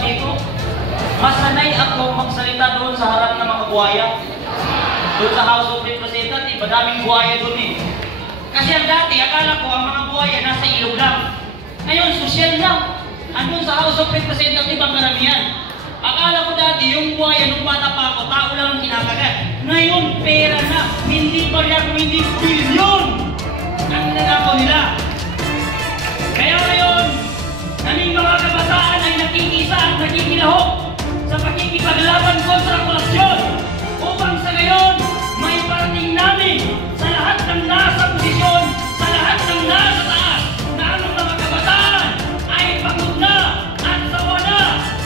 dito. Mas sanay ako magsalita doon sa harap ng mga buhaya. Doon sa House of Representatives, madaming buhaya doon eh. Kasi ang dati, akala ko ang mga buhaya nasa ilog lang. Ngayon, social lang. Andun sa House of Representatives ang karamihan. Akala ko dati, yung buhaya nung bata pa ako, tao lang ang kinakagat. Ngayon, pera na. Hindi pa rin, hindi bilyon ang ninakaw nila. Kaya ngayon, kaming mga kabataan ay nakikisa at nakikilahok sa pakikipaglaban kontra korupsyon upang sa ngayon, may parating namin sa lahat ng nasa posisyon, sa lahat ng nasa taas, na ang mga kabataan ay pagod na at sawa na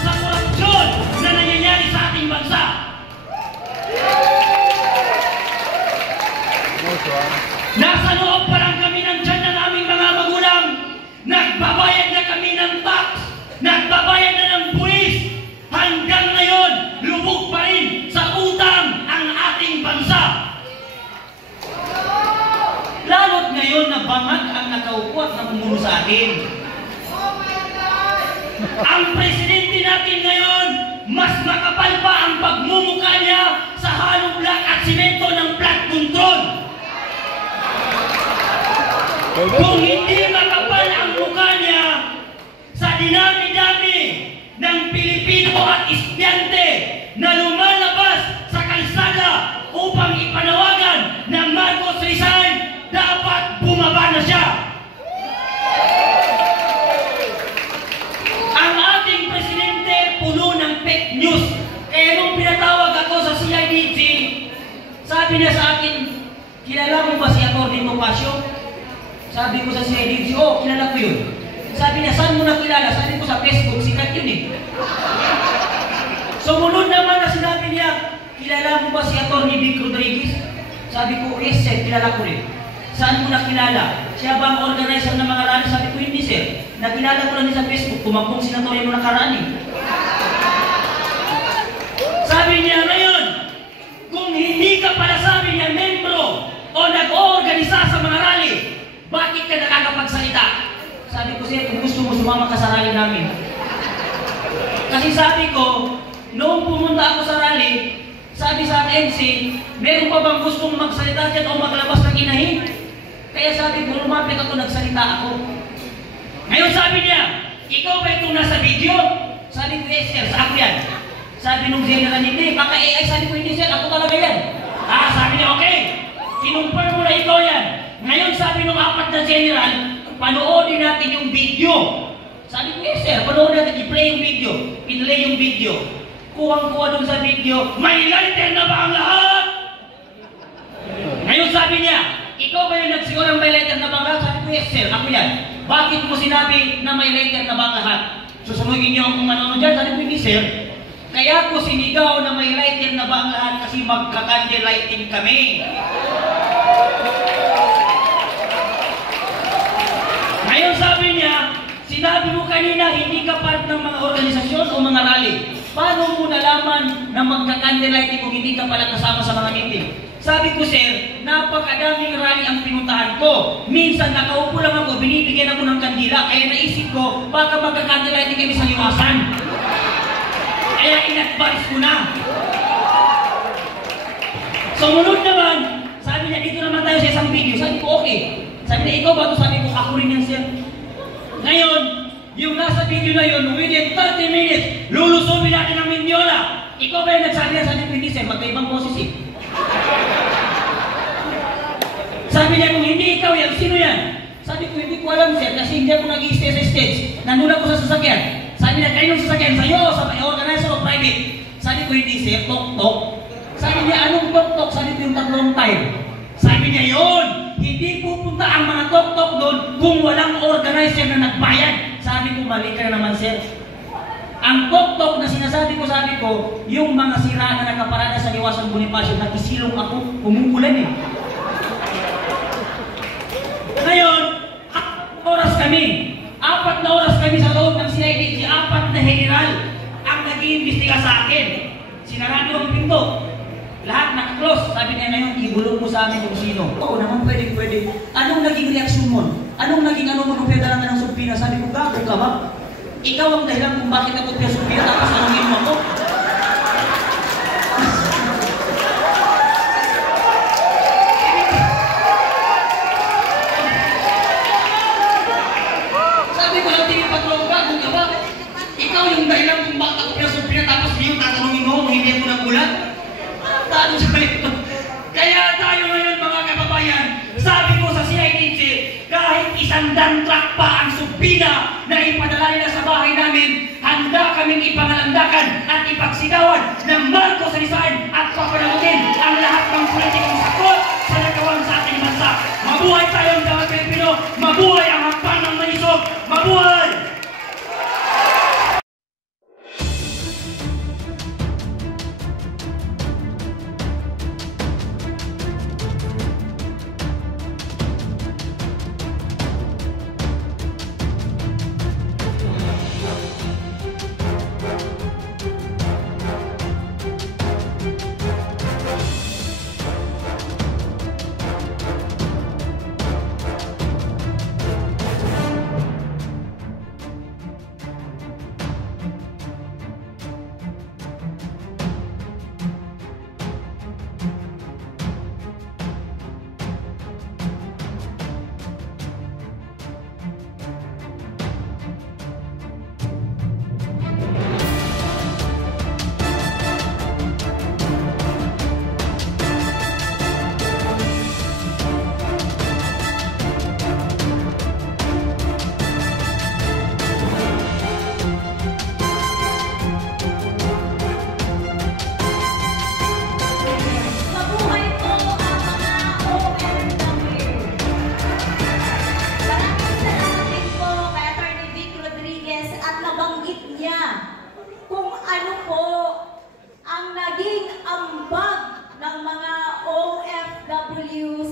sa korupsyon na nangyayari sa ating bansa. Nasa loob pa lang kami ng tiyan ng aming mga magulang. Nagbabayad na kami ng tax. Nagbabayad na ng buwis. Hanggang ngayon, lubog pa rin sa utang ang ating bansa. Lalo't ngayon na bangag ang nakaupo at namumuno sa atin. Ang presidente natin ngayon, mas makapal pa ang pagmumukha niya sa halong black at simento ng flood control. Kung hindi makapal ang mukha niya sa dinami-dami ng Pilipino at estudyante na lumalabas sa kalsada upang ipanawagan na Marcos resign, dapat bumaba na siya. Ang ating presidente puno ng fake news. Kaya nung pinatawag ako sa CIDG, sabi niya sa akin, kilala mo ba si Atty. Topacio? Sabi ko sa CIDG, oh, kilala ko yun. Sabi niya, saan mo nakilala? Sabi ko sa Facebook, sikat yun eh. Sumunod naman na sinabi niya, kilala mo ba si Atty. Vic Rodriguez? Sabi ko, yes sir, kilala ko rin. Saan mo nakilala? Siya ba ang organizer ng mga rally? Sabi ko, hindi sir. Nakilala ko lang sa Facebook, tumakbong senatorya mo nakaraan eh. Sabi niya, ngayon, kung hindi ka pala sabi niya membro o nag-oorganisa sa mga rally, bakit ka nakakapagsalita? Sabi ko siya, kung gusto mo sumama ka sa rally namin. Kasi sabi ko, noong pumunta ako sa rally, sabi sa MC, meron pa bang gustong magsalita dyan o maglabas ng inahin? Kaya sabi ko, lumapit ako, nagsalita ako. Ngayon sabi niya, ikaw ba itong nasa video? Sabi ko, yes sir, sa ako yan. Sabi nung general, hindi, baka AI. Sabi ko, hindi sir, ako talaga yan. Sabi niya, okay, kinumpir mo na ikaw yan. Ngayon sabi nung apat na general, panoodin natin yung video. Sabi ko, yes sir, panoodin natin, i-play yung video. Pinlay yung video. Kuwang-kuwa dun sa video, may lighter na ba ang lahat? Ngayon sabi niya, ikaw ba yung nagsiguro ng may lighter na ba ang lahat? Sabi ko, yes sir, ako yan. Bakit mo sinabi na may lighter na ba ang lahat? Susunugin niyo ang kung ano dyan? Sabi ko, hindi sir. Kaya ko sinigaw na may lighter na ba ang lahat kasi magka-candlelighting kami. Ngayon sabi niya, sinabi mo kanina, hindi ka part ng mga organisasyon o mga rally. Paano mo nalaman na magka-candlelighting kung hindi ka pala kasama sa mga meeting? Sabi ko, sir, napakadaming rally ang pinuntahan ko. Minsan nakaupo lang ako, binibigyan ako ng kandila. Kaya naisip ko, baka magka-candlelighting kami sa liwasan. Kaya in-advise ko na. Sumunod naman, sabi niya, dito naman tayo sa isang video. Sabi ko, okay. Sabi niya, ikaw ba ito? Sabi ko, ako rin yan, sir. Ngayon, yung nasa video na yun, within 30 minutes, lulusobin natin ang Mindiola. Ikaw ba yung nagsabi na? Sabi ko, hindi, sir, magkaibang boses eh. Sabi niya, kung hindi ikaw yan, sino yan? Sabi ko, hindi ko alam, sir, kasi hindi ako nag-i-stay sa stage. Nandun ako sa sasakyan. Sabi niya, kayo ng sasakyan, sa'yo, sa organizer o private. Sabi ko, hindi, sir, tok-tok. Sabi niya, anong tok-tok? Sabi ko, yung tatlong time. Sabi niya, yun, hindi pupunta ang mga tok-tok doon kung walang organizer na nagbayad. Sabi ko, mali ka na naman, sir. Ang tok-tok na sinasabi ko, sabi ko, yung mga sira na nakaparada sa Liwasan Bonifacio, nagisilong ako, umuulan eh. Ngayon, 4 oras kami. 4 na oras kami sa loob ng CIDG, 4 na general ang nag-iimbestiga sa akin. Sinarado ang pinto. Lahat naka-close. Sabi niya ngayon, ibulong mo sa amin kung sino. Oo naman, pwede. Anong naging reaksyon mo? Anong naging ano mo nung pinadala ng subpina? Sabi ko, gago ka ba? Ikaw ang dahilan kung bakit ako pinasubira tapos tanungin mo ako. Sabi ko lang, tingin patrong ka, kung ba? Ikaw yung dahilan kung bakit ako pinasubira tapos ngayon tatanungin mo kung hindi ako nagulat. Tanong sa ito. Kaya tayo ngayon mga kababayan, sabi ko sa CIDG, kahit 100 truck pa ang subina na ipadala nila sa bahay namin, handa kaming ipangalandakan at ipagsigawan ng Marcos Rizal at papanagutin ang lahat ng politikong sakot sa nagawan sa ating bansa. Mabuhay tayong mga Pilipino, mabuhay ang hangpan ng manisog, mabuhay!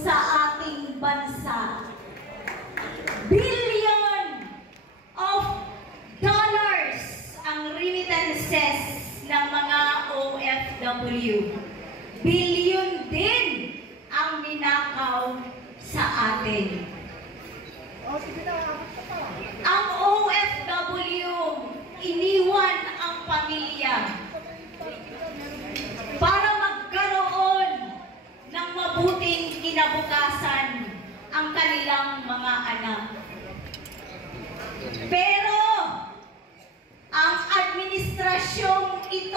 Sa ating bansa. Billion of dollars ang remittances ng mga OFW. Billion din ang ninakaw sa atin. Ang OFW, iniwan ang pamilya para magkaroon ng mabuting kinabukasan ang kanilang mga anak. Pero ang administrasyong ito